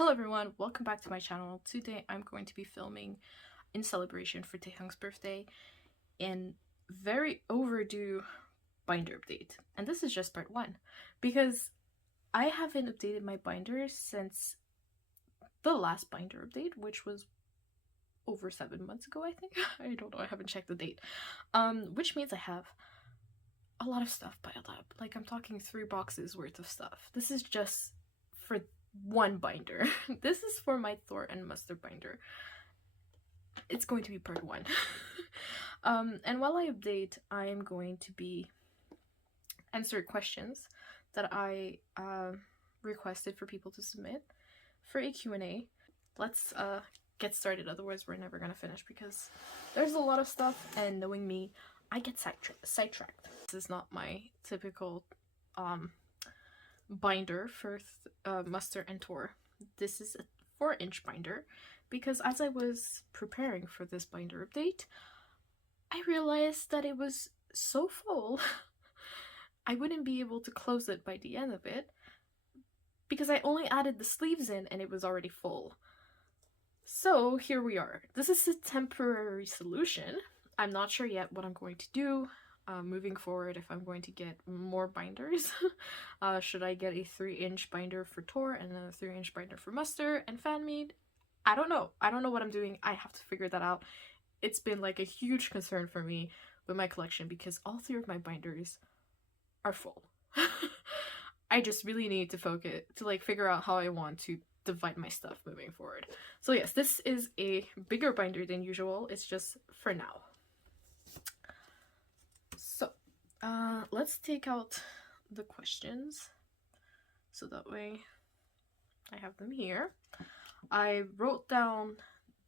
Hello everyone, welcome back to my channel. Today I'm going to be filming in celebration for Taehyung's birthday and very overdue binder update. And this is just part 1 because I haven't updated my binders since the last binder update, which was over 7 months ago, I think. I don't know, I haven't checked the date. Which means I have a lot of stuff piled up. Like, I'm talking 3 boxes worth of stuff. This is just for one binder. This is for my Thor and Mustard binder. It's going to be part 1. And while I update, I am going to be answering questions that I requested for people to submit for a Q&A. Let's get started, otherwise we're never gonna finish because there's a lot of stuff, and knowing me, I get sidetracked. This is not my typical binder for Mustard and Tor. This is a 4-inch binder because as I was preparing for this binder update, I realized that it was so full I wouldn't be able to close it by the end of it because I only added the sleeves in and it was already full. So here we are. This is a temporary solution. I'm not sure yet what I'm going to do moving forward, if I'm going to get more binders. Should I get a 3-inch binder for Tor and then a 3-inch binder for Mustard and Fanmead? I don't know. I don't know what I'm doing. I have to figure that out. It's been like a huge concern for me with my collection because all 3 of my binders are full. I just really need to focus to like figure out how I want to divide my stuff moving forward. So yes, this is a bigger binder than usual. It's just for now. So let's take out the questions so that way I have them here. I wrote down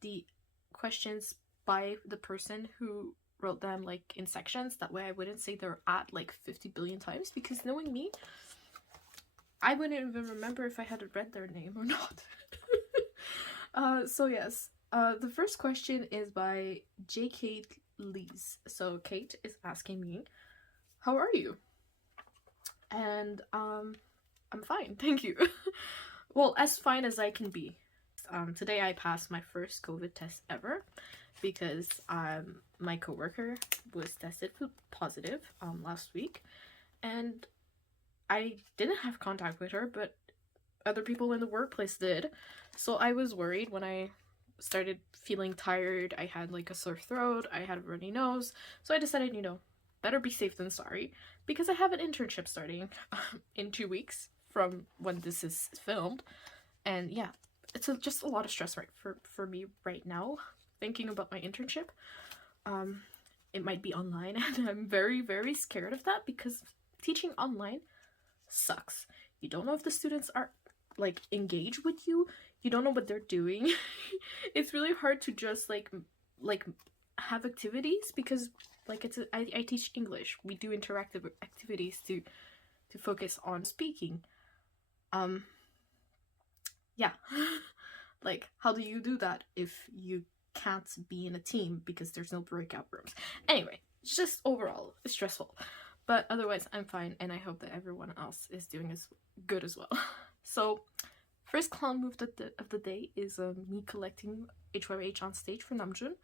the questions by the person who wrote them like in sections, that way I wouldn't say they're at like 50 billion times, because knowing me, I wouldn't even remember if I had read their name or not. So yes, the first question is by J. Kate Lees. So Kate is asking me, how are you? And I'm fine, thank you. Well, as fine as I can be. Today I passed my first COVID test ever because my coworker was tested positive last week, and I didn't have contact with her, but other people in the workplace did. So I was worried when I started feeling tired. I had like a sore throat, I had a runny nose, so I decided, better be safe than sorry, because I have an internship starting in 2 weeks from when this is filmed. And yeah, it's just a lot of stress for me right now, thinking about my internship. It might be online, and I'm very, very scared of that because teaching online sucks. You don't know if the students are like engaged with you. You don't know what they're doing. It's really hard to just like have activities because like I teach English. We do interactive activities to focus on speaking. Yeah. Like, how do you do that if you can't be in a team because there's no breakout rooms? Anyway, it's just overall stressful. But otherwise, I'm fine, and I hope that everyone else is doing as good as well. So, first clown move of the day is me collecting HYH on stage for Namjoon.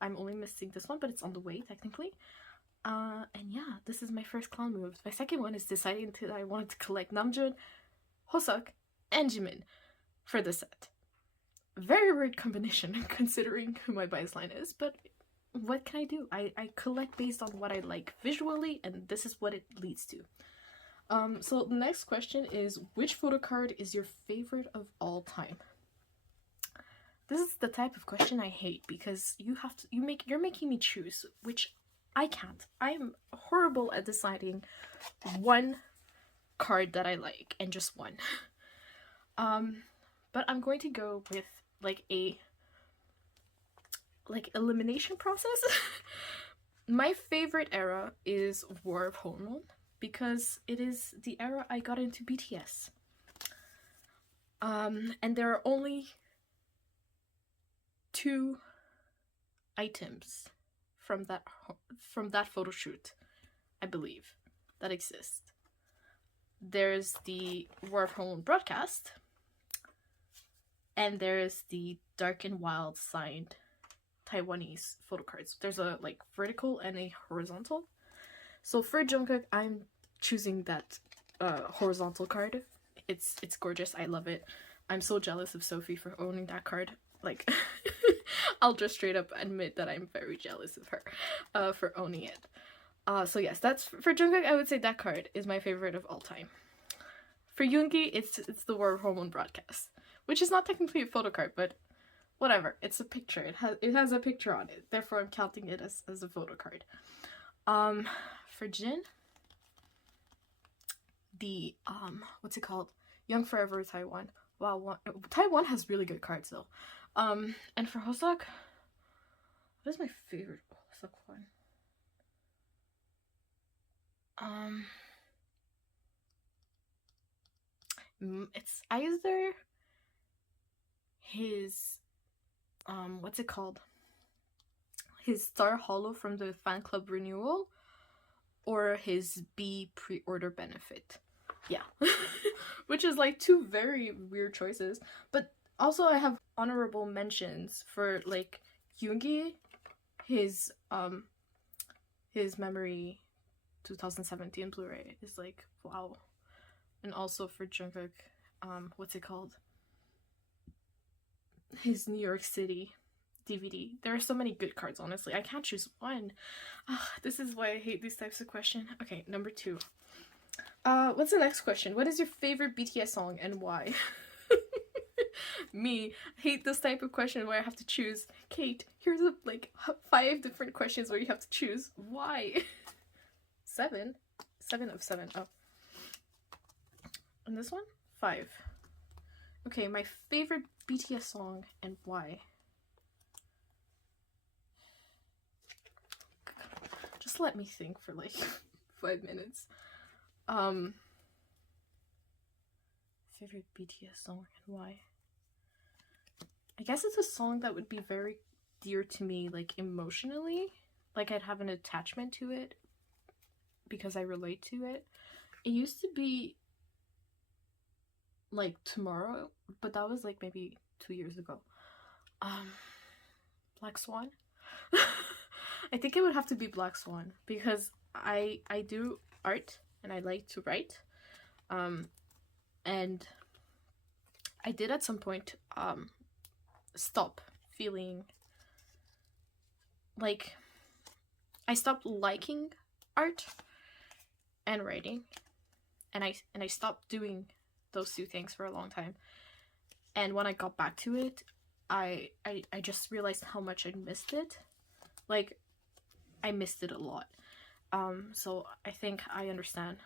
I'm only missing this one, but it's on the way, technically. And yeah, this is my first clown move. My second one is deciding that I wanted to collect Namjoon, Hoseok, and Jimin for the set. Very weird combination considering who my baseline is, but what can I do? I collect based on what I like visually, and this is what it leads to. So the next question is, which photocard is your favorite of all time? This is the type of question I hate because you're making me choose, which I can't. I'm horrible at deciding one card that I like, and just one. But I'm going to go with like a elimination process. My favorite era is War of Hormone because it is the era I got into BTS. And there are only 2 items from that photo shoot, I believe, that exist. There's the War of Hormone broadcast, And there's the Dark and Wild signed Taiwanese photo cards. There's a like vertical and a horizontal. So for Jungkook, I'm choosing that horizontal card. It's gorgeous. I love it. I'm so jealous of Sophie for owning that card. Like, I'll just straight up admit that I'm very jealous of her for owning it. So yes, that's for Jungkook. I would say that card is my favorite of all time. For Yoongi, it's the War of Hormone broadcast, which is not technically a photo card, but whatever. It's a picture. It has a picture on it. Therefore, I'm counting it as a photo card. For Jin, the what's it called? Young Forever Taiwan. Wow, Taiwan has really good cards though. And for Hoseok, what is my favorite Hoseok one? It's either his what's it called? His Star Hollow from the fan club renewal, or his B pre-order benefit. Yeah. Which is like two very weird choices. But also I have honorable mentions for like Yoongi, his Memory 2017 Blu-ray is like wow. And also for Jungkook, what's it called? His New York City DVD. There are so many good cards, honestly. I can't choose one. This is why I hate these types of questions. Okay, number 2. What's the next question? What is your favorite BTS song and why? Me, hate this type of question where I have to choose. Kate, here's like 5 different questions where you have to choose. Why? 7? 7 of 7. Oh. And this one? 5. Okay, my favorite BTS song and why. Just let me think for like 5 minutes. Favorite BTS song and why? I guess it's a song that would be very dear to me, like emotionally. Like I'd have an attachment to it because I relate to it. It used to be like Tomorrow, but that was like maybe 2 years ago. Black Swan. I think it would have to be Black Swan because I do art and I like to write. And I did at some point stop feeling like I stopped liking art and writing, and I stopped doing those 2 things for a long time. And when I got back to it, I just realized how much I missed it. Like I missed it a lot. So I think I understand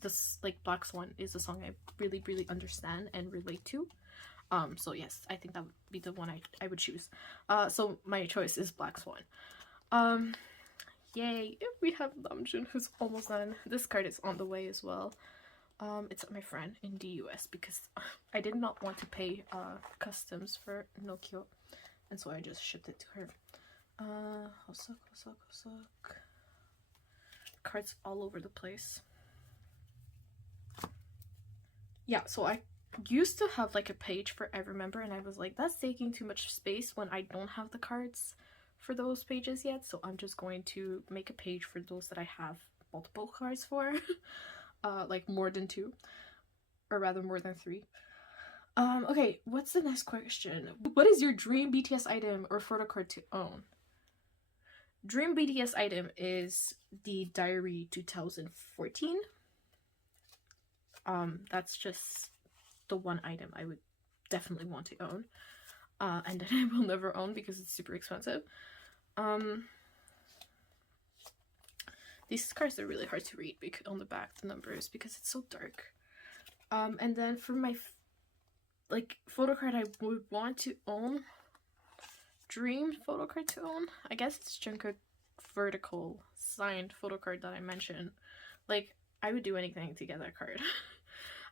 this. Like Black Swan is a song I really understand and relate to. So yes, I think that would be the one I would choose. So my choice is Black Swan. Yay, we have Namjoon who's almost done. This card is on the way as well. It's my friend in the US because I did not want to pay customs for Nokia, and so I just shipped it to her. Hoseok. Cards all over the place. Yeah, so I used to have like a page for every member, and I was like, that's taking too much space when I don't have the cards for those pages yet, so I'm just going to make a page for those that I have multiple cards for. Like more than 2, or rather more than 3. Okay, what's the next question? What is your dream BTS item or photocard to own? Dream BTS item is the Diary 2014. That's just the one item I would definitely want to own. And then I will never own because it's super expensive. These cards are really hard to read on the back, the numbers, because it's so dark. And then for my like photo card I would want to own, dream photo card to own, I guess it's Jungkook vertical signed photo card that I mentioned. Like I would do anything to get that card.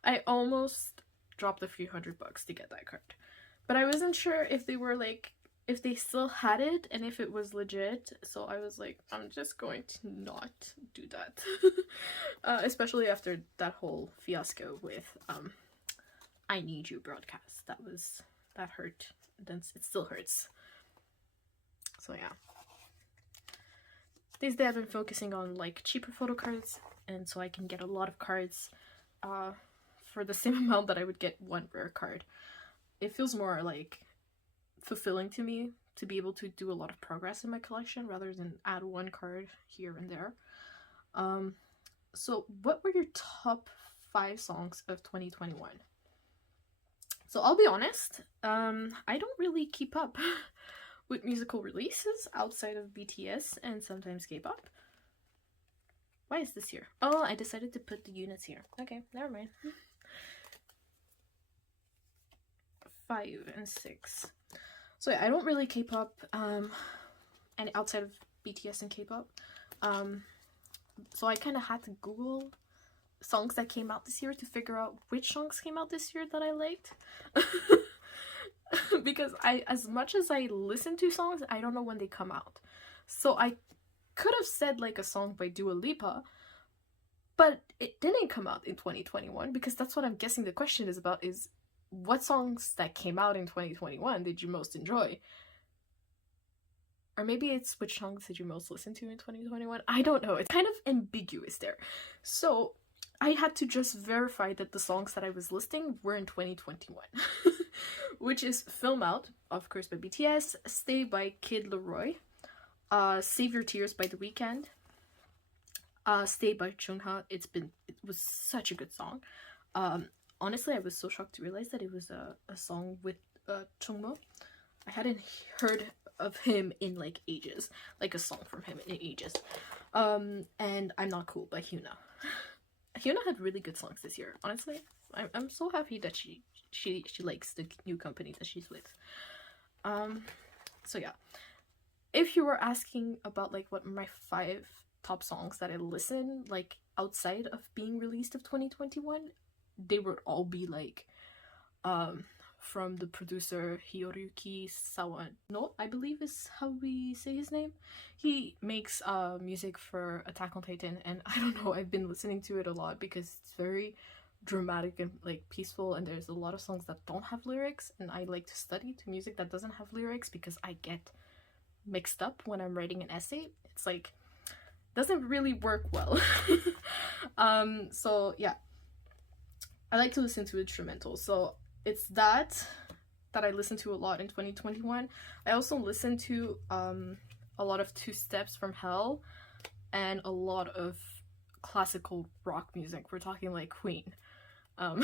I almost dropped a few $100 to get that card, but I wasn't sure if they were like, if they still had it and if it was legit, so I was like, I'm just going to not do that. Especially after that whole fiasco with I Need You broadcast. That hurt. It still hurts. So yeah. These days I've been focusing on like cheaper photo cards, and so I can get a lot of cards for the same amount that I would get one rare card. It feels more like fulfilling to me to be able to do a lot of progress in my collection rather than add one card here and there. So what were your top 5 songs of 2021? So I'll be honest, I don't really keep up with musical releases outside of BTS and sometimes K-pop. Why is this here? Oh, I decided to put the units here. Okay, never mind. 5 and 6. So yeah, I don't really K-pop, and outside of BTS and K-pop. So I kind of had to Google songs that came out this year to figure out which songs came out this year that I liked. Because as much as I listen to songs, I don't know when they come out. So I could have said like a song by Dua Lipa, but it didn't come out in 2021, because that's what I'm guessing the question is about, is what songs that came out in 2021 did you most enjoy? Or maybe it's which songs did you most listen to in 2021? I don't know. It's kind of ambiguous there. So I had to just verify that the songs that I was listing were in 2021. Which is Film Out, of course, by BTS, Stay by Kid Laroi, Save Your Tears by The Weeknd, Stay by Chungha. It was such a good song. Honestly, I was so shocked to realize that it was a song with Chungmo. I hadn't heard of him in like ages, like a song from him in ages. And I'm Not Cool by Hyuna. Hyuna had really good songs this year. Honestly, I'm so happy that she likes the new company that she's with. So yeah, if you were asking about like what my 5 top songs that I listen like outside of being released of 2021, they would all be like from the producer Hiroyuki Sawano, I believe is how we say his name. He makes music for Attack on Titan, and I don't know, I've been listening to it a lot because it's very dramatic and like peaceful, and there's a lot of songs that don't have lyrics, and I like to study to music that doesn't have lyrics because I get mixed up when I'm writing an essay. It's like doesn't really work well. So yeah, I like to listen to instrumentals, so it's that I listen to a lot in 2021. I also listen to a lot of Two Steps from Hell and a lot of classical rock music. We're talking like Queen. I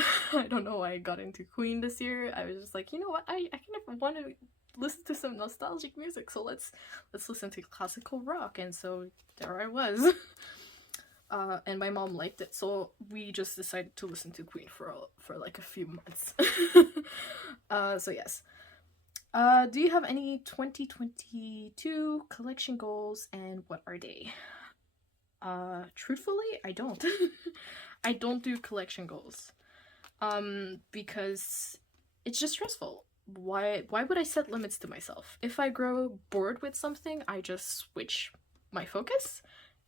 don't know why I got into Queen this year. I was just like, you know what, I kind of want to listen to some nostalgic music, so let's listen to classical rock. And so there I was. And my mom liked it, so we just decided to listen to Queen for like a few months. So yes. Do you have any 2022 collection goals, and what are they? Truthfully, I don't. I don't do collection goals. Because it's just stressful. Why would I set limits to myself? If I grow bored with something, I just switch my focus.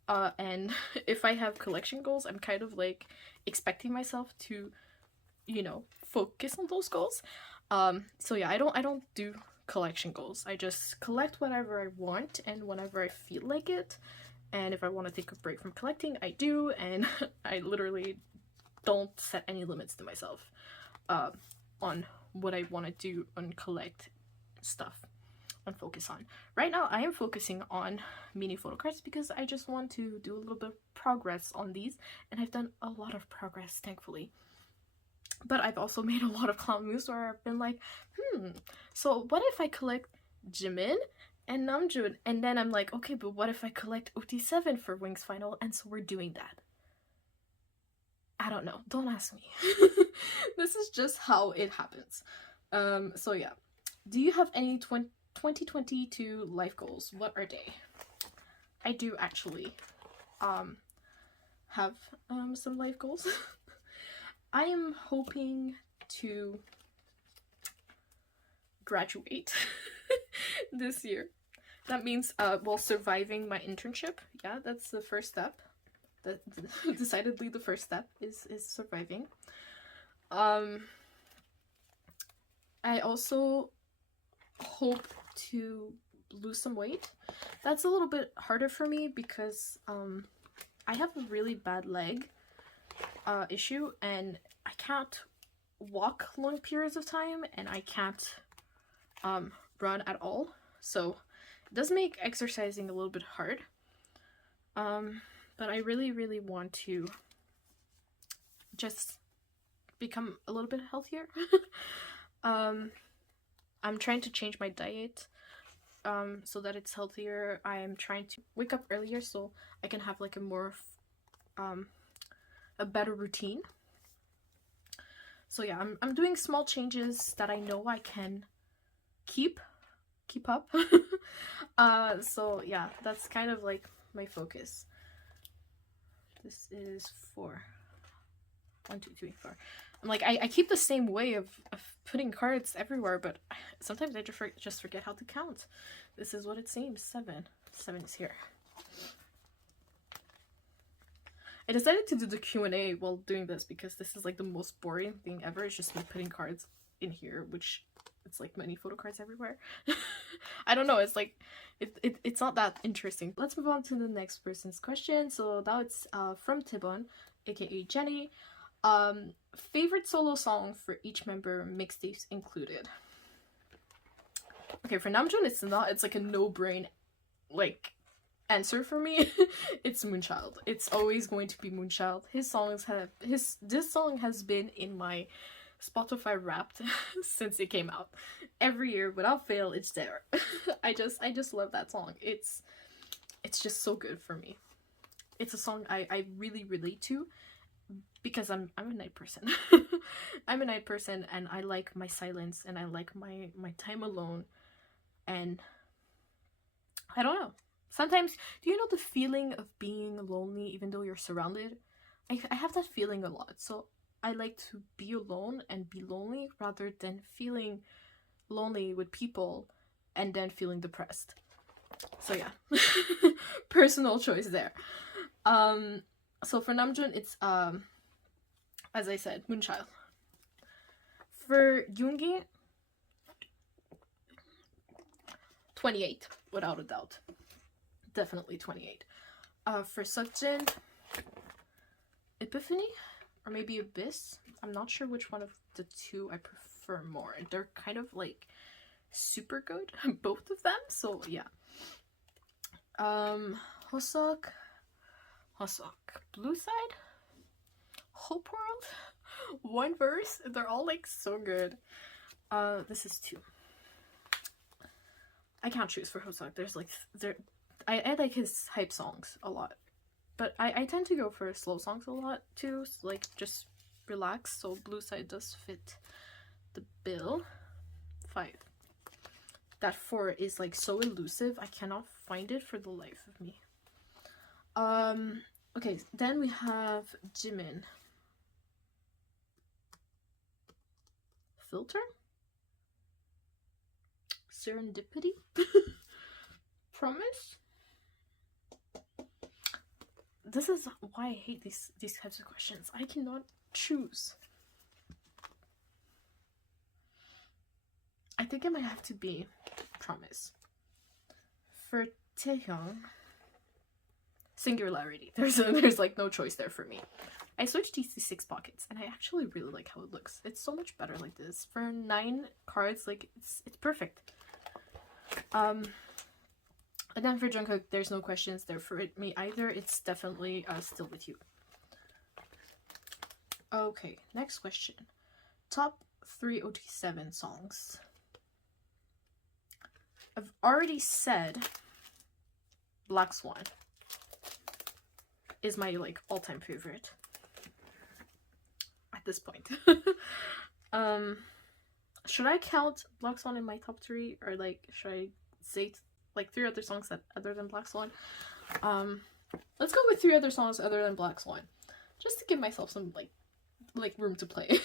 And if I have collection goals, I'm kind of like expecting myself to, you know, focus on those goals. So yeah, I don't do collection goals. I just collect whatever I want and whenever I feel like it. And if I want to take a break from collecting, I do. And I literally don't set any limits to myself on what I want to do and collect stuff and focus on. Right now, I am focusing on mini photo cards because I just want to do a little bit of progress on these, and I've done a lot of progress, thankfully. But I've also made a lot of clown moves where I've been like, so what if I collect Jimin and Namjoon? And then I'm like, okay, but what if I collect OT7 for Wings Final? And so we're doing that. I don't know. Don't ask me. This is just how it happens. So yeah. Do you have any 2022 life goals? What are they? I do actually have some life goals. I am hoping to graduate this year. That means while surviving my internship. Yeah, that's the first step. Decidedly the first step is surviving. I also hope to lose some weight. That's a little bit harder for me because I have a really bad leg issue, and I can't walk long periods of time, and I can't run at all. So it does make exercising a little bit hard. But I really want to just become a little bit healthier. I'm trying to change my diet so that it's healthier. I am trying to wake up earlier so I can have like a more a better routine. So yeah, I'm doing small changes that I know I can keep up. So yeah, that's kind of like my focus. This is 4. 1, 2, 3, 4. I'm like, I keep the same way of putting cards everywhere, but sometimes I just forget how to count. This is what it seems. 7. 7 is here. I decided to do the Q&A while doing this because this is like the most boring thing ever. It's just me putting cards in here, which it's like many photo cards everywhere. I don't know, it's like it's not that interesting. Let's move on to the next person's question. So now it's from Tibon, aka Jenny. Favorite solo song for each member, mixtapes included. Okay, for Namjoon it's like a no-brain like answer for me. It's Moonchild. It's always going to be Moonchild. This song has been in my Spotify Wrapped since it came out. Every year without fail it's there. I just love that song. It's just so good for me. It's a song I really relate to because I'm a night person. I'm a night person and I like my silence and I like my time alone, and I don't know. Sometimes, do you know the feeling of being lonely even though you're surrounded? I have that feeling a lot. So I like to be alone and be lonely rather than feeling lonely with people and then feeling depressed. So yeah, personal choice there. So for Namjoon, it's as I said, Moonchild. For Yoongi, 28 without a doubt. Definitely 28. For Seokjin, Epiphany or maybe Abyss. I'm not sure which one of the two I prefer more. They're kind of like super good, both of them. So yeah. Hosok, Blue Side, Hope World, one verse. They're all like so good. This is 2. I can't choose for Hosok. There's like I like his hype songs a lot, but I tend to go for slow songs a lot too, so like just relax. So Blue Side does fit the bill. 5. That 4 is like so elusive. I cannot find it for the life of me. Okay, then we have Jimin. Filter? Serendipity? Promise? This is why I hate these types of questions. I cannot choose. I think it might have to be Promise. For Taehyung, Singularity. There's like no choice there for me. I switched these to 6 pockets and I actually really like how it looks. It's so much better like this. For 9 cards, like it's perfect. And then for Jungkook, there's no questions there for me either. It's definitely Still With You. Okay, next question. Top 3 OT7 songs. I've already said Black Swan is my like all-time favorite at this point. Should I count Black Swan in my top 3, or like should I say like 3 other songs that other than Black Swan? Let's go with 3 other songs other than Black Swan, just to give myself some like room to play.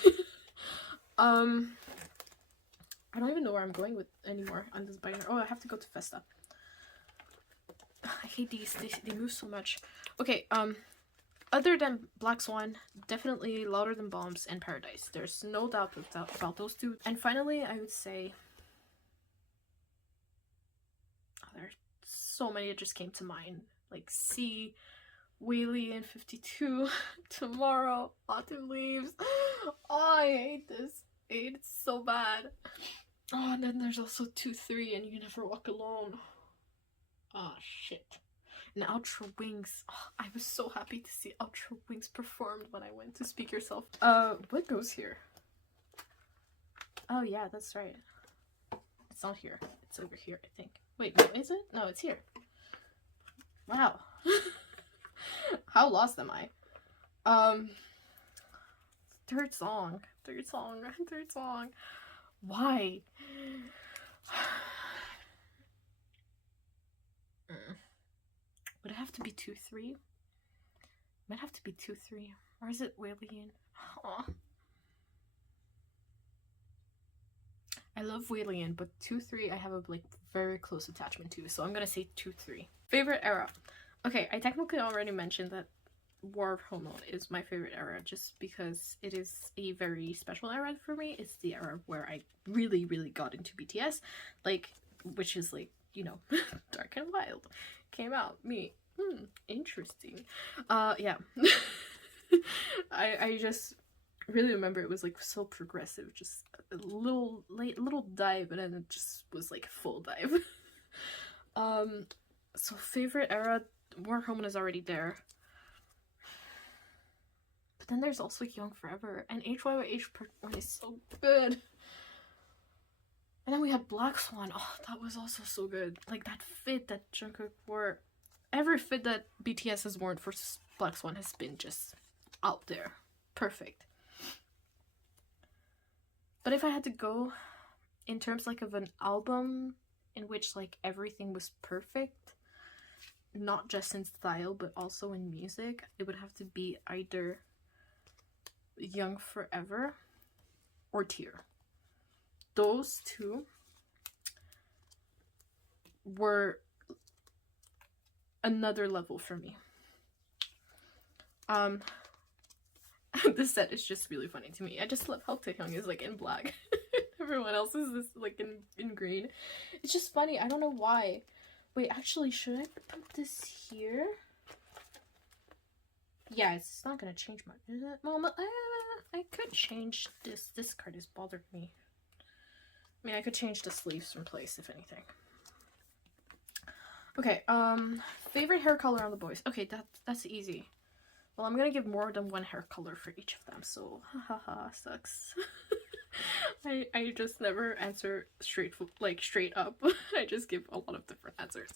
I don't even know where I'm going with anymore on this binder. Oh, I have to go to Festa. I hate these. They move so much. Okay, Other than Black Swan, definitely Louder Than Bombs and Paradise. There's no doubt about those two. And finally, I would say, oh, there are so many that just came to mind. Like C, Whaley and 52, Tomorrow, Autumn Leaves. Oh, I hate this. I hate it so bad. Oh, and then there's also 2-3 and You Never Walk Alone. Oh, shit. And Ultra Wings. Oh, I was so happy to see Ultra Wings performed when I went to Speak Yourself. What goes here? Oh yeah, that's right. It's not here. It's over here, I think. Wait, no, is it? No, it's here. Wow. How lost am I? Third song. Why? Would it have to be 2-3? Might have to be 2-3. Or is it Whaley? Aw. I love Whaley, but 2-3 I have a like very close attachment to, so I'm gonna say 2-3. Favorite era. Okay, I technically already mentioned that War Hormone is my favorite era just because it is a very special era for me. It's the era where I really, really got into BTS, like, which is like, you know, Dark and Wild came out. Me, interesting. Yeah. I just really remember it was like so progressive, just a little dive, and then it just was like full dive. So favorite era, War Hormone is already there. But then there's also Young Forever, and HYYH Part 1 is so good. And then we had Black Swan. Oh, that was also so good. Like that fit that Jungkook wore. Every fit that BTS has worn for Black Swan has been just out there. Perfect. But if I had to go in terms like of an album in which like everything was perfect, not just in style but also in music, it would have to be either Young Forever or Tear. Those two were another level for me. This set is just really funny to me. I just love how Taehyung is like in black. Everyone else is this like in green. It's just funny. I don't know why. Wait, actually, should I put this here? Yeah, it's not gonna change much, is it? Mama, I could change this. This card is bothering me. I mean, I could change the sleeves from place, if anything. Okay, favorite hair color on the boys. Okay, that's easy. Well, I'm gonna give more than one hair color for each of them, so haha, sucks. I just never answer straight up. I just give a lot of different answers.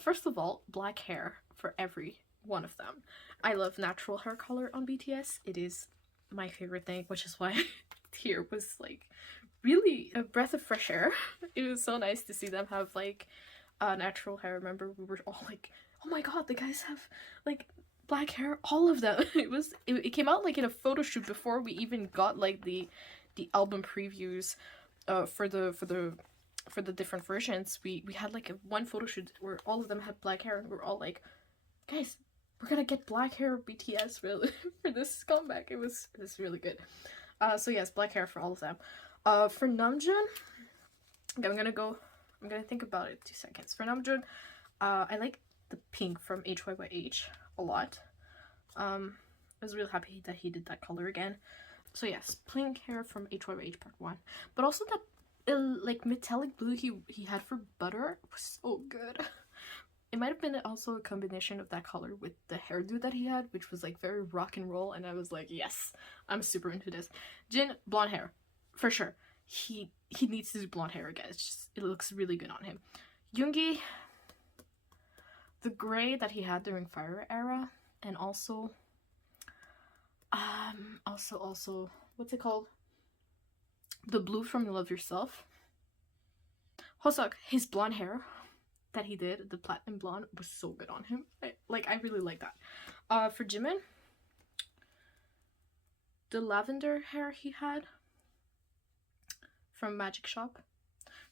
First of all, black hair for every one of them. I love natural hair color on BTS. It is my favorite thing, which is why Tear was like really a breath of fresh air. It was so nice to see them have like natural hair. Remember, we were all like, oh my god, the guys have like black hair, all of them. It came out like in a photo shoot before we even got like the album previews for the different versions. We had like one photo shoot where all of them had black hair, and we're all like, guys, we're gonna get black hair BTS really for this comeback. It was really good. So yes, black hair for all of them. For Namjoon, I'm gonna think about it 2 seconds. For Namjoon, I like the pink from HYYH a lot. I was really happy that he did that color again. So yes, pink hair from HYYH Part 1. But also that like metallic blue he had for Butter was so good. It might have been also a combination of that color with the hairdo that he had, which was like very rock and roll, and I was like, yes, I'm super into this. Jin, blonde hair, for sure. He needs to do blonde hair again. It's just, it looks really good on him. Yoongi, the gray that he had during Fire Era, and also what's it called? The blue from You Love Yourself. Hoseok, his blonde hair that he did, the platinum blonde, was so good on him. I really like that. For Jimin, the lavender hair he had from Magic Shop.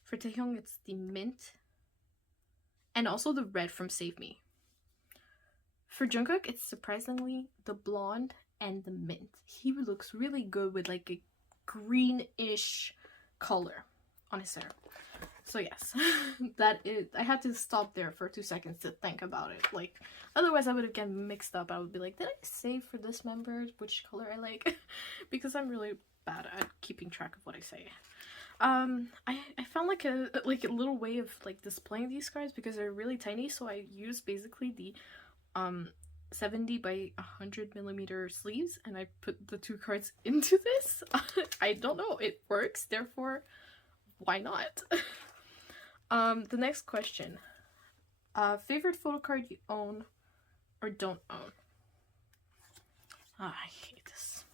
For Taehyung, it's the mint, and also the red from Save Me. For Jungkook, it's surprisingly the blonde and the mint. He looks really good with like a greenish color on his hair. So yes, that is, I had to stop there for 2 seconds to think about it. Like, otherwise I would have gotten mixed up. I would be like, did I say for this member which color I like? Because I'm really bad at keeping track of what I say. I found like a little way of like displaying these cards because they're really tiny. So I use basically the 70 by 100 millimeter sleeves, and I put the 2 cards into this. I don't know, it works, therefore why not? The next question. Favorite photo card you own or don't own? I hate this.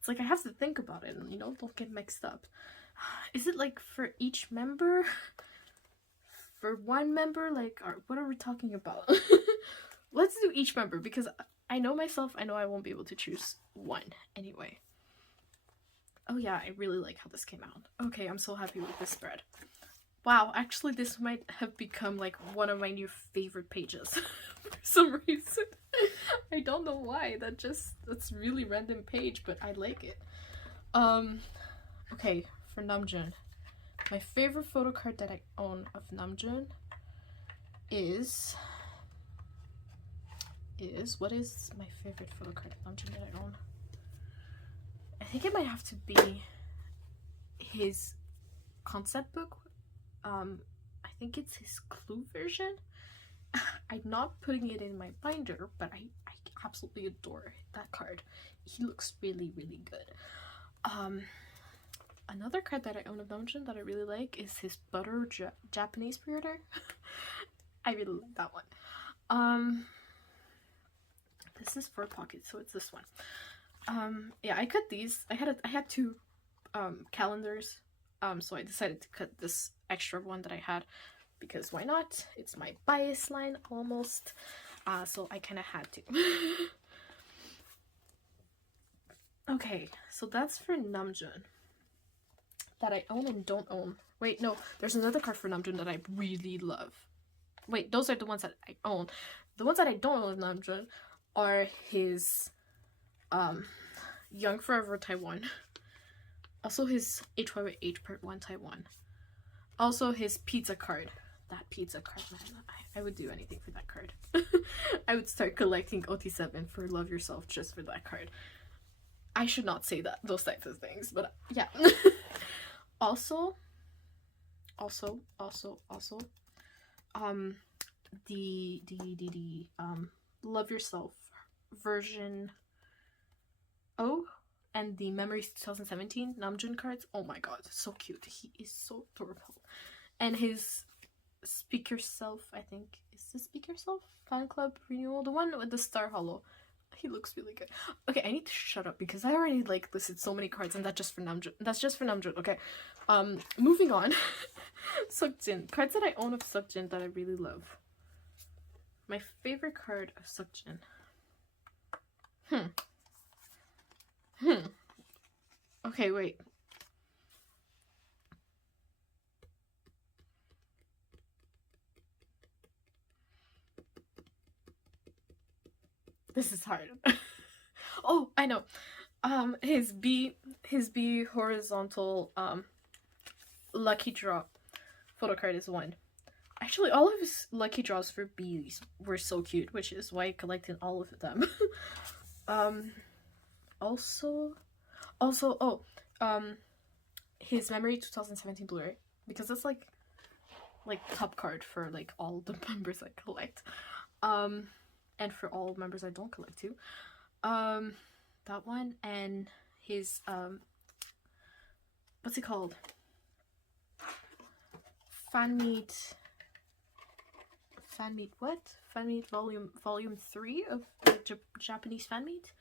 It's like I have to think about it and, you know, don't get mixed up. Is it like for each member? For one member? Like, what are we talking about? Let's do each member because I know myself, I know I won't be able to choose one anyway. Oh yeah, I really like how this came out. Okay, I'm so happy with this spread. Wow, actually this might have become like one of my new favorite pages for some reason. I don't know why, that's really random page, but I like it. Okay, for Namjoon. My favorite photo card that I own of Namjoon is what is my favorite photo card of Namjoon that I own? I think it might have to be his concept book. I think it's his Clue version. I'm not putting it in my binder, but I absolutely adore that card. He looks really, really good. Another card that I own of Namjoon that I really like is his Butter Japanese pre-order. I really like that one. This is 4 pockets, so it's this one. Yeah, I cut these. I had 2 calendars, so I decided to cut this extra one that I had because why not? It's my bias line almost, so I kind of had to. Okay, so that's for Namjoon that I own and don't own. Wait, no, there's another card for Namjoon that I really love. Wait, those are the ones that I own. The ones that I don't own of Namjoon are his Young Forever Taiwan, also his HYH Part 1 Taiwan, also his pizza card. That pizza card, man, I would do anything for that card. I would start collecting OT7 for Love Yourself just for that card. I should not say those types of things, but yeah. also the Love Yourself version O and the Memories 2017 Namjoon cards. Oh my god, so cute. He is so adorable. And his Speak Yourself, I think, is the Speak Yourself fan club renewal, the one with the star hollow. He looks really good. Okay, I need to shut up because I already like listed so many cards, and that's just for Namjoon. That's just for Namjoon. Okay, moving on. Seokjin, cards that I own of Seokjin that I really love. My favorite card of Seokjin. Okay, wait. This is hard. Oh, I know. His B horizontal lucky draw photo card is 1. Actually, all of his lucky draws for B's were so cute, which is why I collected all of them. His Memory 2017 Blu-ray, because that's like top card for like all the members I collect. And for all members I don't collect too. That one, and his what's it called? Fan meet what? Fan meet volume 3 of the Japanese fan meet.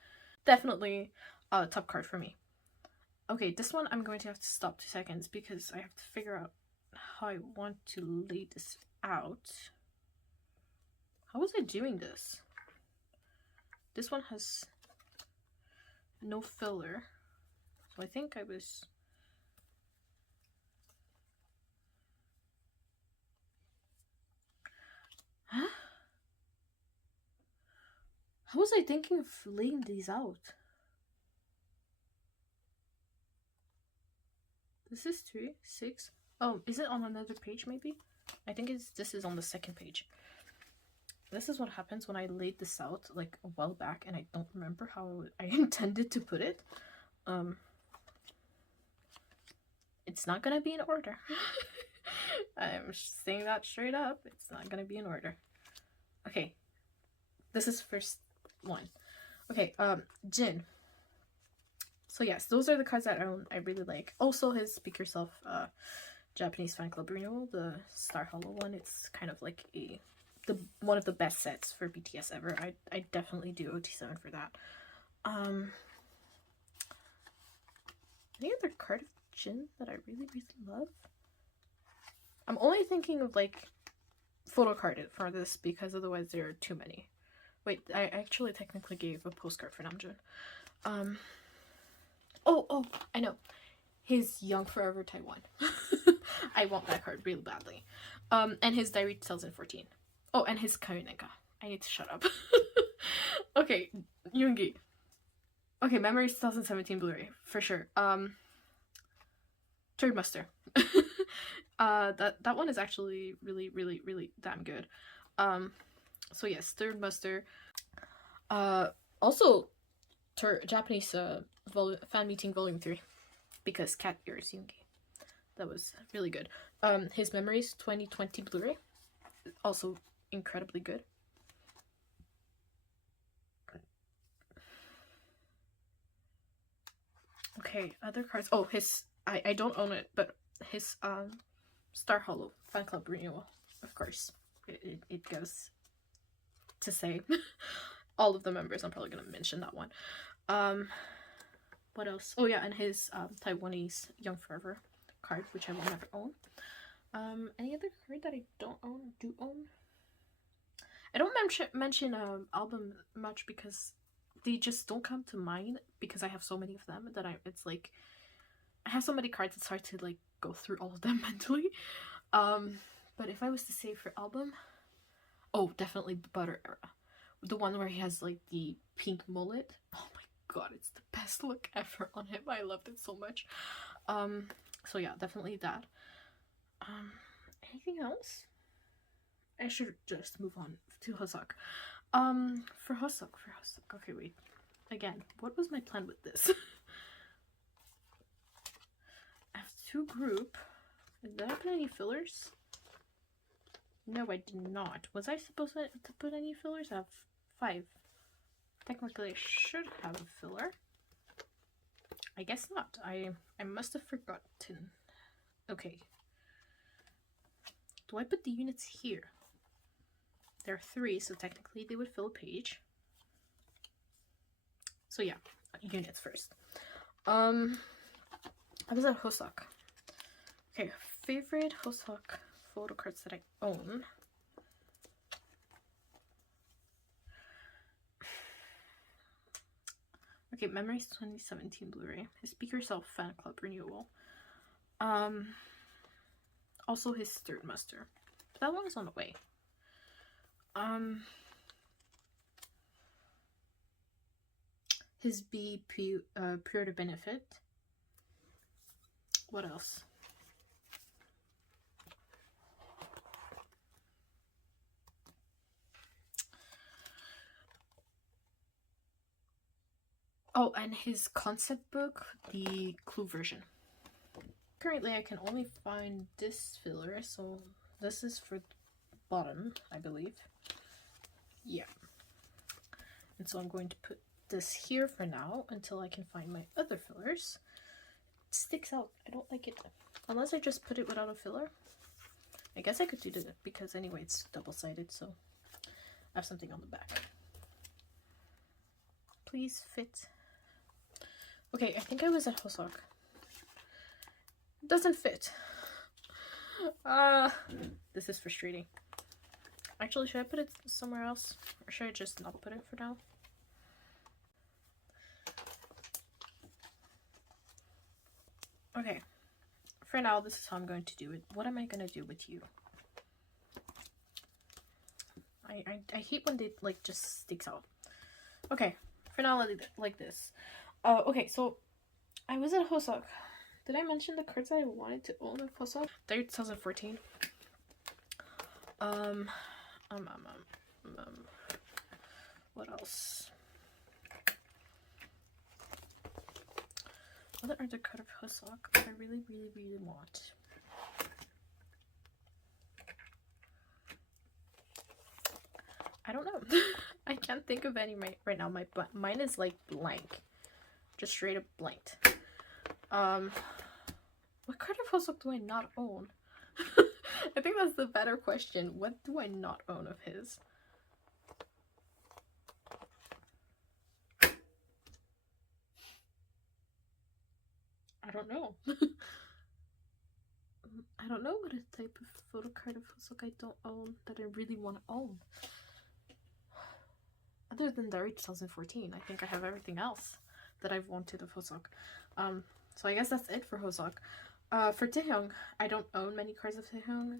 Definitely top card for me. Okay, this one I'm going to have to stop 2 seconds because I have to figure out how I want to lay this out. How was I doing this? This one has no filler, so I think I was... Huh? How was I thinking of laying these out? This is 3, 6. Oh, is it on another page maybe? I think this is on the second page. This is what happens when I laid this out like a while back and I don't remember how I intended to put it. It's not gonna be in order. I'm saying that straight up. It's not gonna be in order. Okay. This is first one. Okay, Jin. So yes, those are the cards that I really like. Also his Speak Yourself Japanese fan club renewal, the Star Hollow one. It's kind of like one of the best sets for BTS ever. I definitely do OT7 for that. Any other card of Jin that I really love? I'm only thinking of like Photocard for this because otherwise there are too many. Wait, I actually technically gave a postcard for Namjoon. Oh, I know. His Young Forever Taiwan. I want that card really badly. And his Diary 2014. Oh, and his Kayunenka. I need to shut up. Okay, Yoongi. Okay, Memories 2017 Blu-ray, for sure. Third Muster. That one is actually really damn good. So yes, Third Muster. Also, Japanese fan meeting volume 3, because Cat Ears Yoongi. That was really good. His Memories 2020 Blu-ray, also incredibly good. Okay, other cards. Oh, his I don't own it, but his Star Hollow fan club renewal, of course. It goes to say all of the members. I'm probably gonna mention that one. What else? Oh yeah, and his Taiwanese Young Forever card, which I will never own. Any other card that I don't own or do own? I don't mention album much because they just don't come to mind because I have so many of them that it's like I have so many cards it's hard to like go through all of them mentally. But if I was to say for album, oh, definitely the Butter Era. The one where he has like the pink mullet. Oh my god, it's the best look ever on him. I loved it so much. So yeah, definitely that. Anything else? I should just move on to Hosok. For Hosok. Okay, wait. Again, what was my plan with this? I have 2 group. Did I put any fillers? No, I did not. Was I supposed to put any fillers? I have 5. Technically, I should have a filler. I guess not. I must have forgotten. Okay. Do I put the units here? There are 3, so technically they would fill a page. So yeah, units first. I was at Hosok. Okay, favorite Hosok photo cards that I own. Okay, Memories 2017 Blu-ray. His Speak Yourself fan club renewal. Also his Third Muster. But that one is on the way. His Pure to Benefit. What else? Oh, and his concept book, the Clue version. Currently, I can only find this filler, so this is for the bottom, I believe. Yeah. And so I'm going to put this here for now until I can find my other fillers. It sticks out. I don't like it. Unless I just put it without a filler. I guess I could do that because anyway it's double-sided, so I have something on the back. Please fit. Okay, I think I was at Hosok. It doesn't fit. This is frustrating. Actually, should I put it somewhere else? Or should I just not put it for now? Okay. For now, this is how I'm going to do it. What am I going to do with you? I hate when they, like, just sticks out. Okay, for now, like this. Okay, so I was at Hosok. Did I mention the cards I wanted to own at Hosok? They're 2014. What else? What are the cards of Hosok I really want? I don't know. I can't think of any right now. Mine is like blank, just straight up blanked. What card of Hosok do I not own? I think that's the better question. What do I not own of his? I don't know. I don't know what a type of photo card of Hosok I don't own that I really want to own. Other than Diary 2014, I think I have everything else that I've wanted of Hosok. So I guess that's it for Hosok. For Taehyung, I don't own many cards of Taehyung,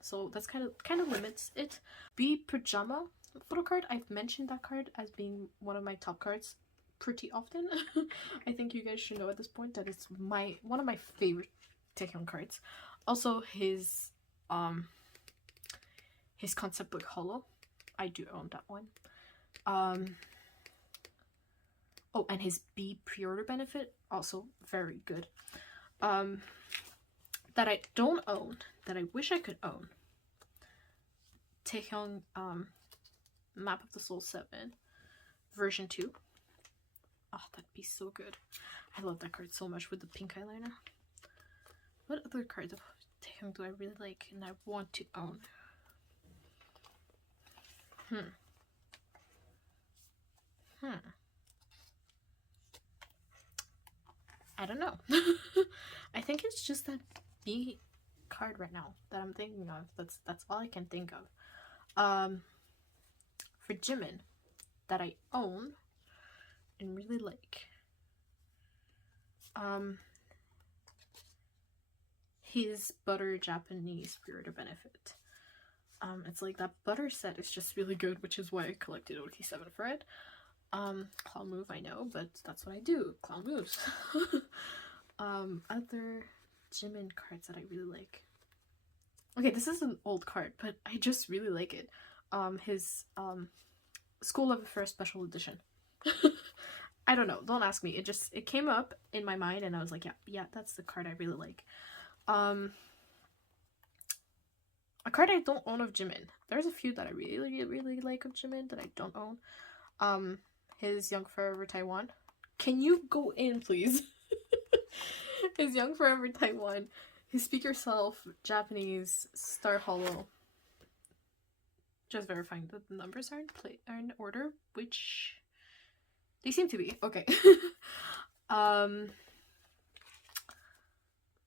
so that's kind of limits it. B Pajama photo card, I've mentioned that card as being one of my top cards pretty often. I think you guys should know at this point that it's one of my favorite Taehyung cards. Also his concept book Holo, I do own that one. Oh, and his B pre-order benefit, also very good. That I don't own, that I wish I could own. Taehyung Map of the Soul 7 version 2. Oh, that'd be so good. I love that card so much with the pink eyeliner. What other cards of Taehyung do I really like and I want to own? I don't know. I think it's just that B card right now that I'm thinking of. That's all I can think of. For Jimin, that I own and really like. His Butter Japanese pre-order benefit. It's like that butter set is just really good, which is why I collected OT7 for it. Clown move, I know, but that's what I do. Clown moves. Other Jimin cards that I really like. Okay, this is an old card, but I just really like it. His School of Affairs Special Edition. I don't know, don't ask me. It came up in my mind and I was like, yeah, that's the card I really like. A card I don't own of Jimin. There's a few that I really like of Jimin that I don't own. His Young Forever Taiwan. Can you go in, please? His Young Forever Taiwan. His Speak Yourself Japanese Star Hollow. Just verifying that the numbers are in order, which they seem to be. Okay.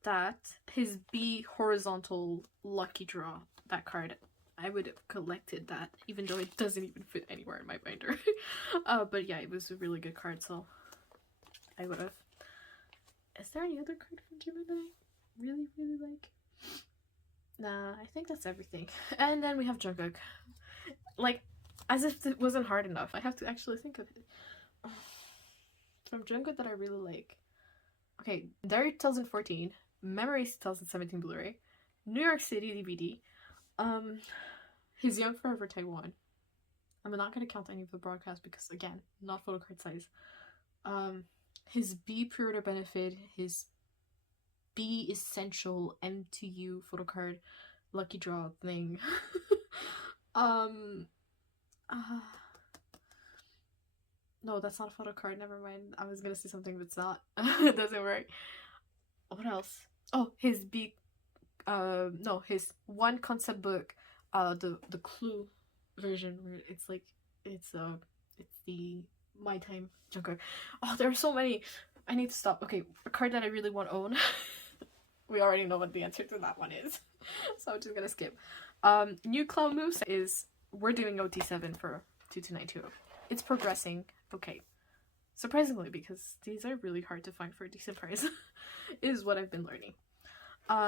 That his B horizontal lucky draw, that card, I would have collected that even though it doesn't even fit anywhere in my binder. But yeah, it was a really good card, so I would have. Is there any other card from Jimin that I really like? Nah, I think that's everything. And then we have Jungkook. Like, as if it wasn't hard enough, I have to actually think of it. From Jungkook that I really like. Okay, Diary 2014, Memories 2017 Blu-ray, New York City DVD, his Young Forever Taiwan. I'm not gonna count any of the broadcasts because again, not photo card size. His B pre-order benefit, his B essential M2U photo card lucky draw thing. No, that's not a photo card, never mind. I was gonna say something but it's not. It doesn't work. What else? Oh, his B no, his one concept book, the Clue version where it's like it's the My Time Jungkook. Oh, there are so many. I need to stop. Okay, a card that I really want to own. We already know what the answer to that one is. So I'm just gonna skip. New clown moves is we're doing OT7 for 22920. It's progressing. Okay. Surprisingly, because these are really hard to find for a decent price, is what I've been learning.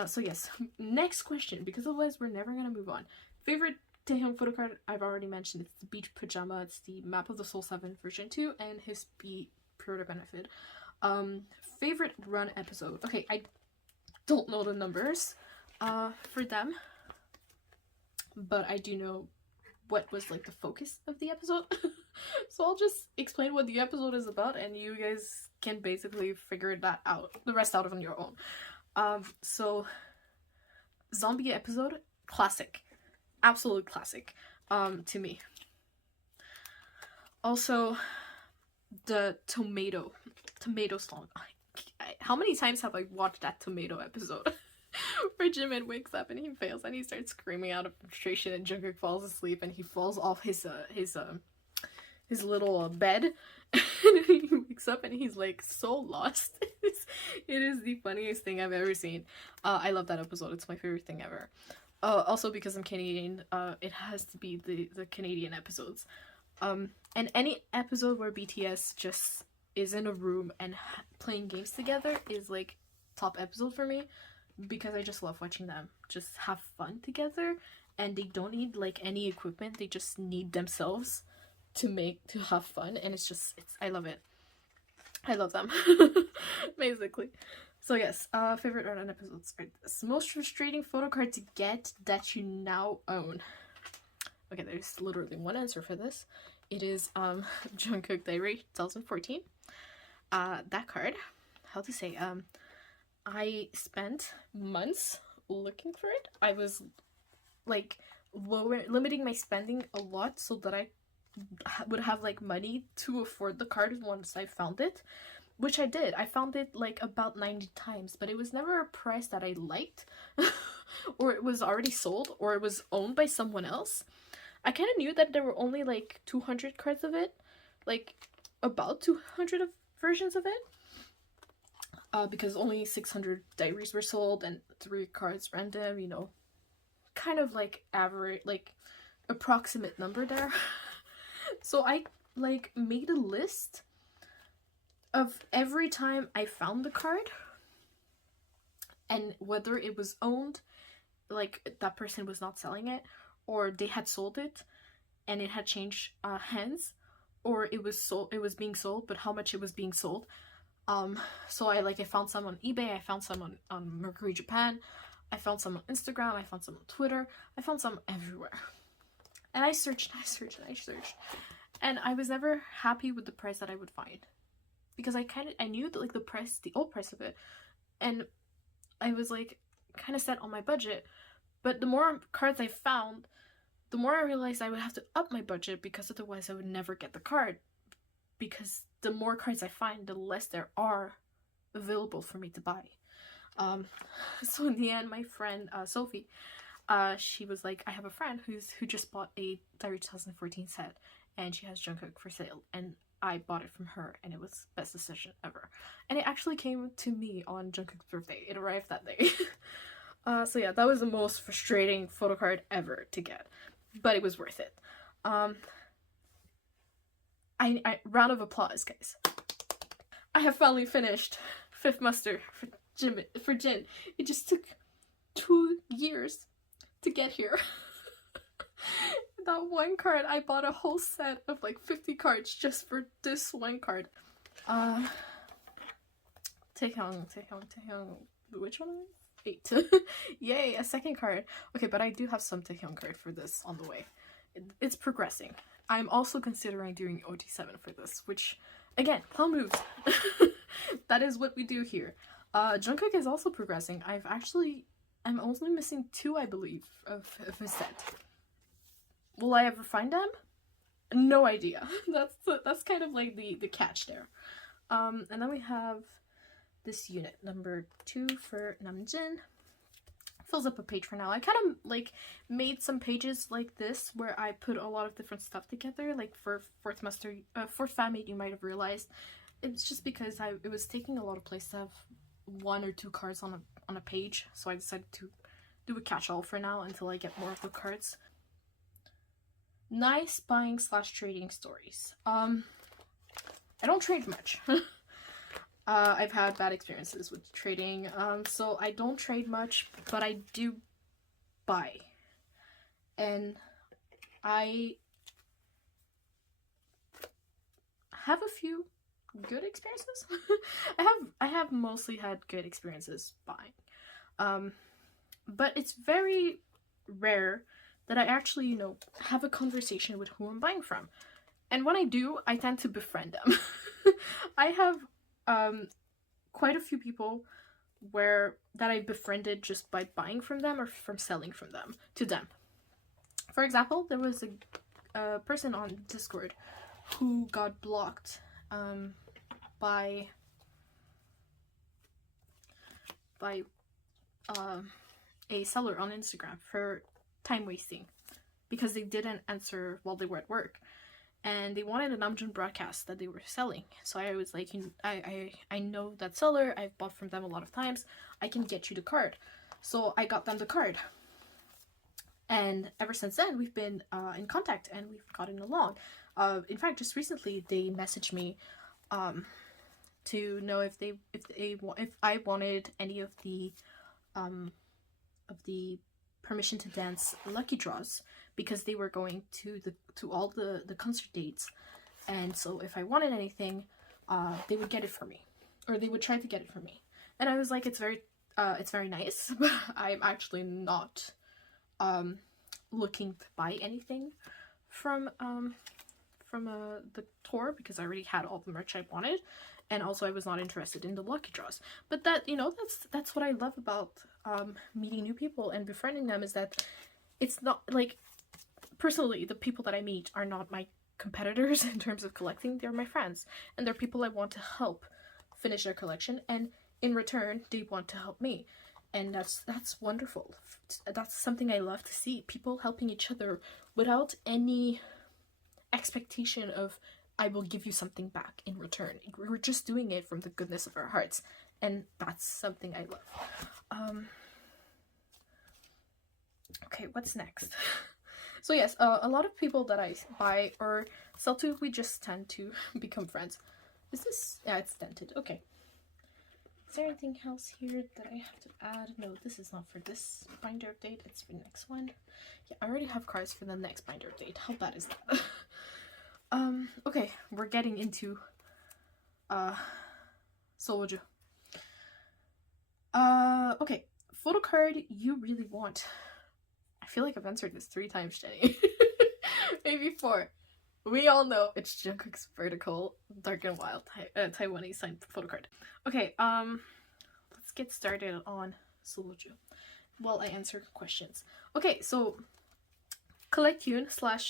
So yes, next question, because otherwise we're never gonna move on. Favorite Taehyung Photocard, I've already mentioned. It's the Beach Pajama. It's the Map of the Soul 7 version 2 and his Beat pre-order benefit. Favorite run episode. Okay, I don't know the numbers for them, but I do know what was like the focus of the episode. So I'll just explain what the episode is about, and you guys can basically figure that out, the rest out on your own. So zombie episode, classic, absolute classic, to me. Also, the tomato song. How many times have I watched that tomato episode? Where Jimin wakes up and he fails and he starts screaming out of frustration, and Jungkook falls asleep and he falls off his little bed and he wakes up and he's like so lost. It is the funniest thing I've ever seen. I love that episode. It's my favorite thing ever. Also because I'm Canadian, it has to be the Canadian episodes. And any episode where BTS just is in a room and playing games together is like top episode for me, because I just love watching them just have fun together, and they don't need like any equipment. They just need themselves to have fun, and I love it. I love them. Basically. So yes, favorite run episodes are this. Most frustrating photocard to get that you now own. Okay, there's literally one answer for this. It is Jungkook Diary 2014. That card, how to say, I spent months looking for it. I was like limiting my spending a lot so that I would have like money to afford the card once I found it, which I did. I found it like about 90 times, but it was never a price that I liked or it was already sold, or it was owned by someone else. I kind of knew that there were only like 200 cards of it, like about 200 versions of it. Because only 600 diaries were sold and 3 cards random, you know, kind of like average, like approximate number there. So I like made a list of every time I found the card and whether it was owned, like that person was not selling it, or they had sold it and it had changed hands, or it was being sold, but how much it was being sold. So I found some on eBay, I found some on Mercury Japan, I found some on Instagram, I found some on Twitter, I found some everywhere. And I searched, and I was never happy with the price that I would find. Because I knew that the old price of it, and I was like kind of set on my budget, but the more cards I found, the more I realized I would have to up my budget, because otherwise I would never get the card. Because the more cards I find, the less there are available for me to buy. So in the end, my friend Sophie, she was like, I have a friend who just bought a Diary 2014 set, and she has Jungkook for sale, and I bought it from her, and it was best decision ever. And it actually came to me on Jungkook's birthday. It arrived that day. So yeah, that was the most frustrating photocard ever to get, but it was worth it. I round of applause, guys. I have finally finished Fifth Muster for Jin. It just took 2 years to get here. That one card, I bought a whole set of like 50 cards just for this one card. Taehyung. Which one? 8. Yay, a second card. Okay, but I do have some Taehyung card for this on the way. It's progressing. I'm also considering doing OT7 for this, which, again, clown moves. That is what we do here. Jungkook is also progressing. I'm only missing 2, I believe, of his set. Will I ever find them? No idea. That's kind of like the catch there. And then we have this unit, number 2 for Namjin. Fills up a page for now. I kind of like made some pages like this where I put a lot of different stuff together, like for fourth fanmate. You might have realized it's just because it was taking a lot of place to have 1 or 2 cards on a page, so I decided to do a catch-all for now until I get more of the cards. Nice buying / trading stories. I don't trade much. I've had bad experiences with trading, so I don't trade much, but I do buy. And I have a few good experiences. I have mostly had good experiences buying. But it's very rare that I actually, have a conversation with who I'm buying from. And when I do, I tend to befriend them. I have quite a few people that I befriended just by buying from them or from selling from them to them. For example, there was a person on Discord who got blocked by a seller on Instagram for time wasting because they didn't answer while they were at work, and they wanted an Amazon broadcast that they were selling. So I was like, I know that seller, I've bought from them a lot of times, I can get you the card. So I got them the card, and ever since then we've been in contact and we've gotten along. In fact, just recently they messaged me to know if I wanted any of the permission to dance lucky draws, because they were going to all the concert dates, and so if I wanted anything, they would get it for me, or they would try to get it for me. And I was like, it's very nice, but I'm actually not looking to buy anything from the tour, because I already had all the merch I wanted, and also I was not interested in the lucky draws. But that, that's what I love about meeting new people and befriending them, is that it's not like, personally, the people that I meet are not my competitors in terms of collecting. They're my friends, and they're people I want to help finish their collection, and in return they want to help me, and that's wonderful. That's something I love to see, people helping each other without any expectation of, I will give you something back in return. We're just doing it from the goodness of our hearts, and that's something I love. Okay, what's next? So yes, a lot of people that I buy or sell to, we just tend to become friends. Is this? Yeah, it's dented. Okay. Is there anything else here that I have to add? No, this is not for this binder update. It's for the next one. Yeah, I already have cards for the next binder update. How bad is that? Okay, we're getting into Soju. Okay, Photocard you really want. I feel like I've answered this 3 times, Jenny. Maybe 4. We all know it's Jungkook's vertical Dark and Wild Taiwanese signed Photocard. Okay, let's get started on Soju. Well, I answered questions. Okay, so Collect Yoon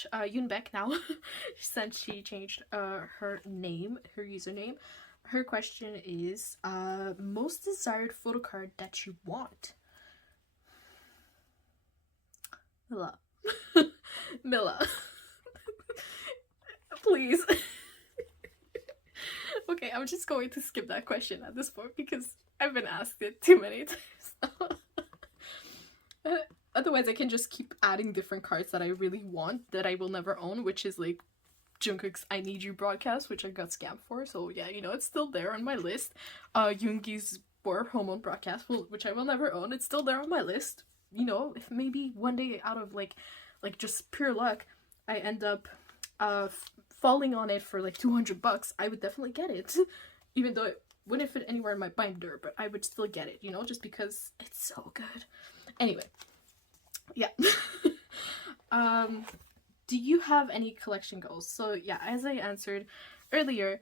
/ Yoonbaek now, since she changed her username. Her question is, most desired photocard that you want? Milla. Milla. Please. Okay, I'm just going to skip that question at this point because I've been asked it too many times. Otherwise, I can just keep adding different cards that I really want that I will never own, which is like Jungkook's I Need You broadcast, which I got scammed for. So yeah, it's still there on my list. Yoongi's War Hormone broadcast, which I will never own. It's still there on my list. If maybe one day out of like just pure luck, I end up falling on it for like $200, I would definitely get it. Even though it wouldn't fit anywhere in my binder, but I would still get it, just because it's so good. Anyway, yeah. Do you have any collection goals? So yeah, as I answered earlier,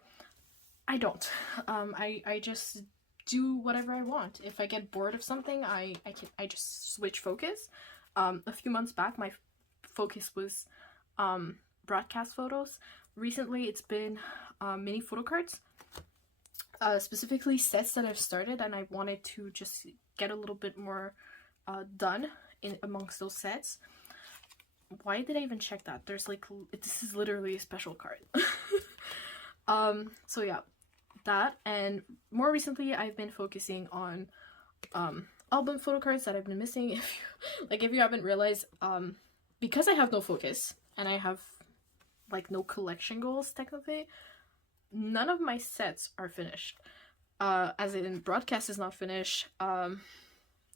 I don't. I just do whatever I want. If I get bored of something, I just switch focus. A few months back, my focus was broadcast photos. Recently, it's been mini photocards, specifically sets that I've started, and I wanted to just get a little bit more done amongst those sets. Why did I even check that? There's like, this is literally a special card. So yeah, that, and more recently I've been focusing on album photo cards that I've been missing. If you haven't realized, because I have no focus and I have like no collection goals technically, none of my sets are finished. As in broadcast is not finished,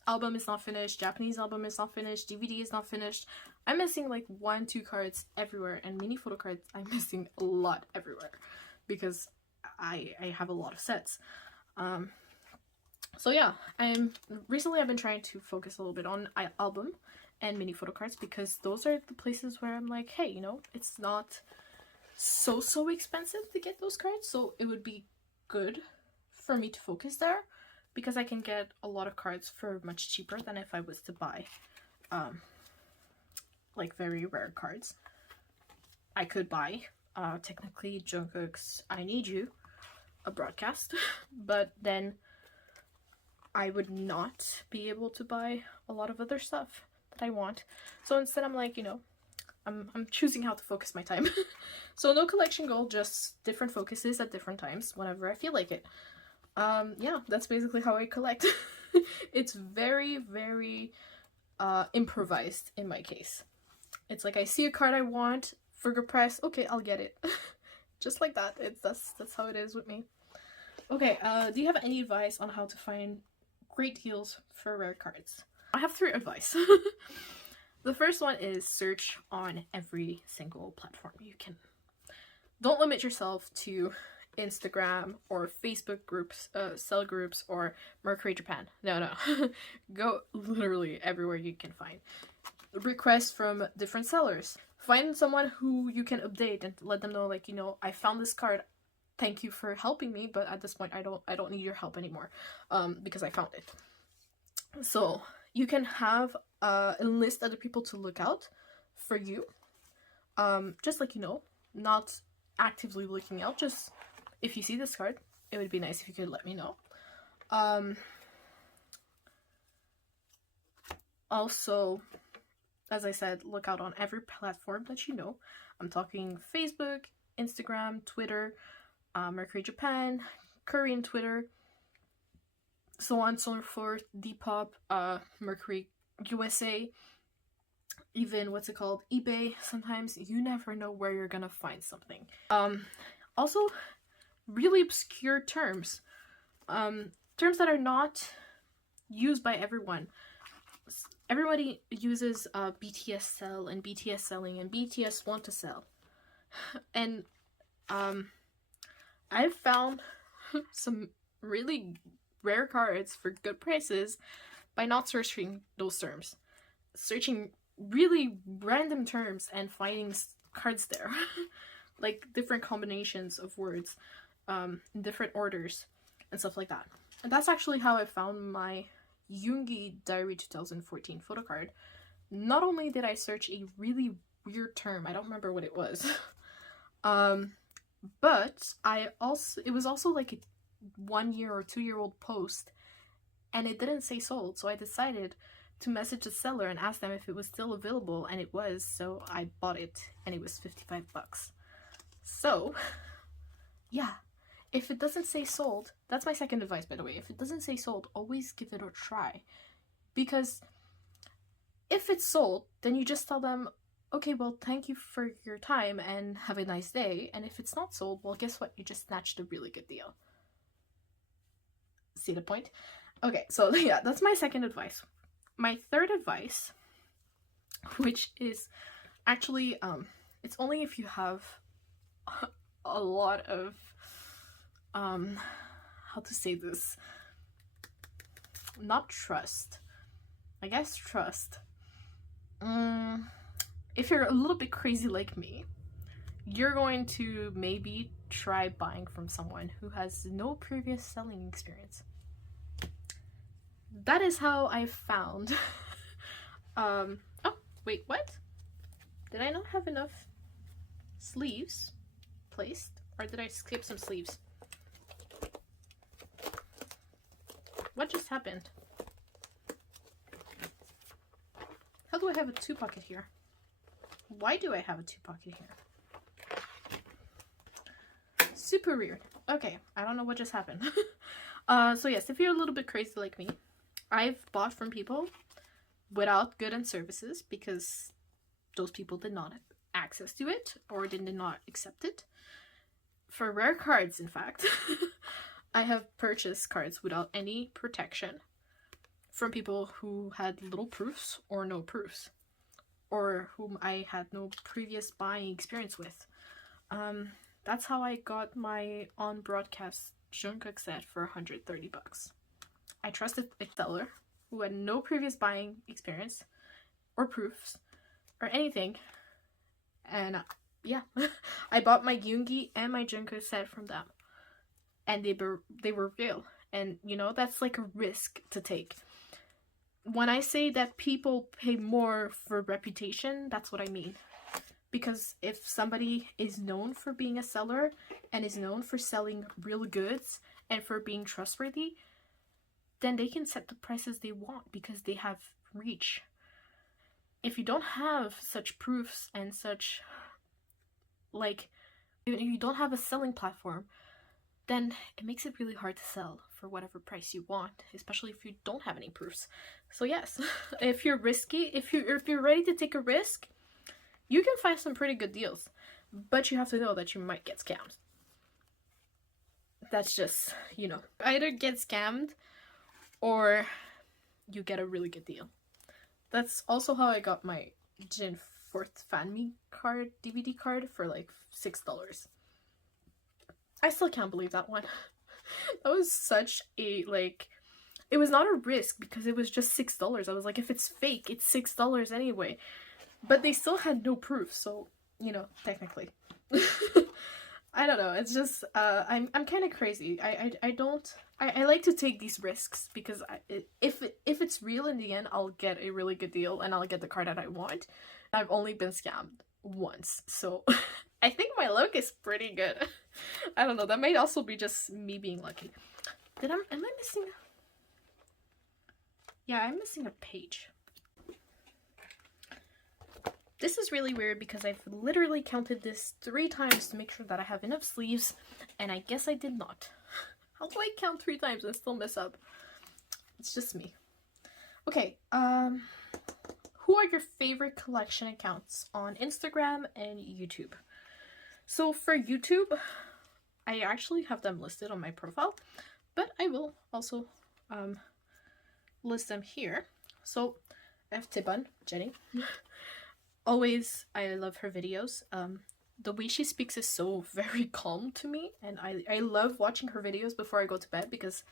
album is not finished, Japanese album is not finished, DVD is not finished. I'm missing like 1-2 cards everywhere, and mini photo cards I'm missing a lot everywhere because I have a lot of sets. So yeah, recently I've been trying to focus a little bit on album and mini photo cards because those are the places where I'm like, hey, you know, it's not so expensive to get those cards, so it would be good for me to focus there because I can get a lot of cards for much cheaper than if I was to buy like very rare cards. I could buy technically Jungkook's I Need You, a broadcast, but then I would not be able to buy a lot of other stuff that I want. So instead I'm like, you know, I'm choosing how to focus my time. So no collection goal, just different focuses at different times whenever I feel like it. Yeah, that's basically how I collect. It's very improvised in my case. It's like I see a card I want, Figure Press, okay, I'll get it. Just like that. That's how it is with me. Okay, do you have any advice on how to find great deals for rare cards? I have 3 advice. The first one is search on every single platform you can. Don't limit yourself to Instagram or Facebook groups, sell groups, or Mercury Japan. No. Go literally everywhere you can find. Requests from different sellers. Find someone who you can update and let them know, like, you know, I found this card. Thank you for helping me, but at this point I don't need your help anymore because I found it. So you can have enlist other people to look out for you. Just like, you know, not actively looking out, just if you see this card, it would be nice if you could let me know. Also, as I said, look out on every platform that you know. I'm talking Facebook, Instagram, Twitter, Mercury Japan, Korean Twitter, so on and so forth, Depop, Mercury USA, even what's it called, eBay. Sometimes you never know where you're gonna find something. Also, really obscure terms, terms that are not used by everyone. Everybody uses BTS sell and BTS selling and BTS want to sell, and I've found some really rare cards for good prices by not searching those terms. Searching really random terms and finding cards there. Like different combinations of words, in different orders, and stuff like that. And that's actually how I found my Yoongi Diary 2014 photo card. Not only did I search a really weird term, I don't remember what it was, but it was also like a 1-year or 2-year-old post, and it didn't say sold, so I decided to message the seller and ask them if it was still available, and it was, so I bought it, and it was $55. So, yeah, if it doesn't say sold, that's my second advice, by the way. If it doesn't say sold, always give it a try. Because if it's sold, then you just tell them, okay, well, thank you for your time and have a nice day. And if it's not sold, well, guess what? You just snatched a really good deal. See the point? Okay, so yeah, that's my second advice. My third advice, which is actually, it's only if you have a lot of, how to say this, not trust, I guess trust. If you're a little bit crazy like me, you're going to maybe try buying from someone who has no previous selling experience. That is how I found, oh, wait, what? Did I not have enough sleeves placed? Or did I skip some sleeves? What just happened? How do I have a 2-pocket here? Why do I have a 2-pocket here? Super weird. Okay, I don't know what just happened. So yes, if you're a little bit crazy like me, I've bought from people without goods and services because those people did not have access to it or did not accept it. For rare cards, in fact, I have purchased cards without any protection from people who had little proofs or no proofs, or whom I had no previous buying experience with. That's how I got my on-broadcast Jungkook set for 130 bucks. I trusted a seller who had no previous buying experience or proofs or anything, and yeah, I bought my Yoongi and my Jungkook set from them, and they were real. And you know, that's like a risk to take. When I say that people pay more for reputation, that's what I mean. Because if somebody is known for being a seller and is known for selling real goods and for being trustworthy, then they can set the prices they want because they have reach. If you don't have such proofs and such, like, if you don't have a selling platform, then it makes it really hard to sell for whatever price you want, especially if you don't have any proofs. So yes, if you're risky, if you're ready to take a risk, you can find some pretty good deals, but you have to know that you might get scammed. That's just, you know, either get scammed or you get a really good deal. That's also how I got my Jin 4th Fan Me card, DVD card, for like $6. I still can't believe that one. That was such a, like, it was not a risk because it was just $6. I was like, if it's fake, it's $6 anyway. But they still had no proof, so, you know, technically. I don't know, it's just, I'm kind of crazy. I like to take these risks because if it's real in the end, I'll get a really good deal and I'll get the card that I want. I've only been scammed once, so I think my luck is pretty good. I don't know, that might also be just me being lucky. Am I missing? Yeah, I'm missing a page. This is really weird because I've literally counted this 3 times to make sure that I have enough sleeves, and I guess I did not. How do I count 3 times and still mess up? It's just me. Okay, who are your favorite collection accounts on Instagram and YouTube? So for YouTube, I actually have them listed on my profile, but I will also list them here. So I have Tiban, Jenny. Always, I love her videos. The way she speaks is so very calm to me, and I love watching her videos before I go to bed because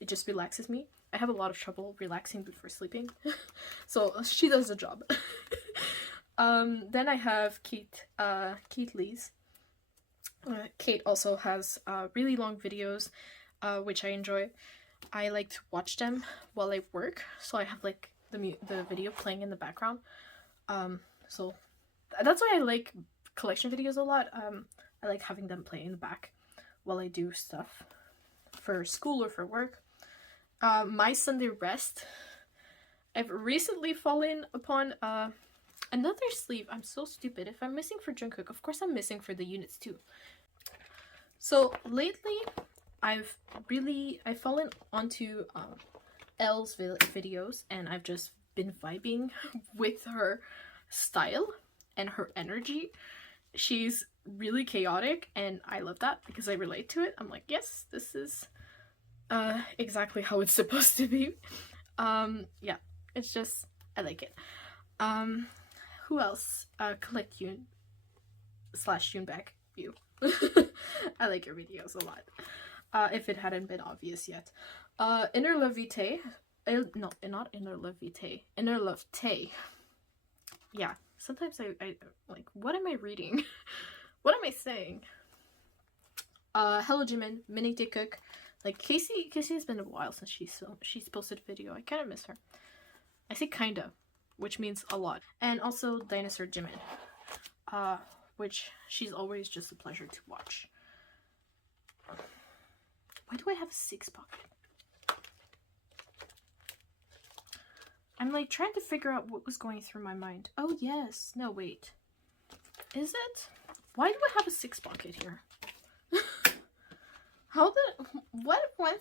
it just relaxes me. I have a lot of trouble relaxing before sleeping, so she does the job. Then I have Kate Lee's. Kate also has really long videos, which I enjoy. I like to watch them while I work, so I have like the video playing in the background. So that's why I like collection videos a lot. I like having them play in the back while I do stuff for school or for work. My Sunday Rest. I've recently fallen upon another sleeve. I'm so stupid. If I'm missing for Jungkook, of course I'm missing for the units too. So lately, I've fallen onto Elle's videos, and I've just been vibing with her style and her energy. She's really chaotic, and I love that because I relate to it. I'm like, yes, this is exactly how it's supposed to be. Yeah, it's just, I like it. Who else? Collect Yoon / Yoonback View. I like your videos a lot. If it hadn't been obvious yet. Inner Love Vitae. No, not Inner Love Vitae. Inner Love Tay. Yeah, sometimes I like, what am I reading? What am I saying? Hello Jimin, Mini Day Cook. Like, Casey has been a while since she's posted a video. I kind of miss her. I say kinda, which means a lot. And also Dinosaur Jimin, which she's always just a pleasure to watch. Why do I have a 6 pocket? I'm like trying to figure out what was going through my mind. Oh yes, no wait. Is it? Why do I have a 6 pocket here? What went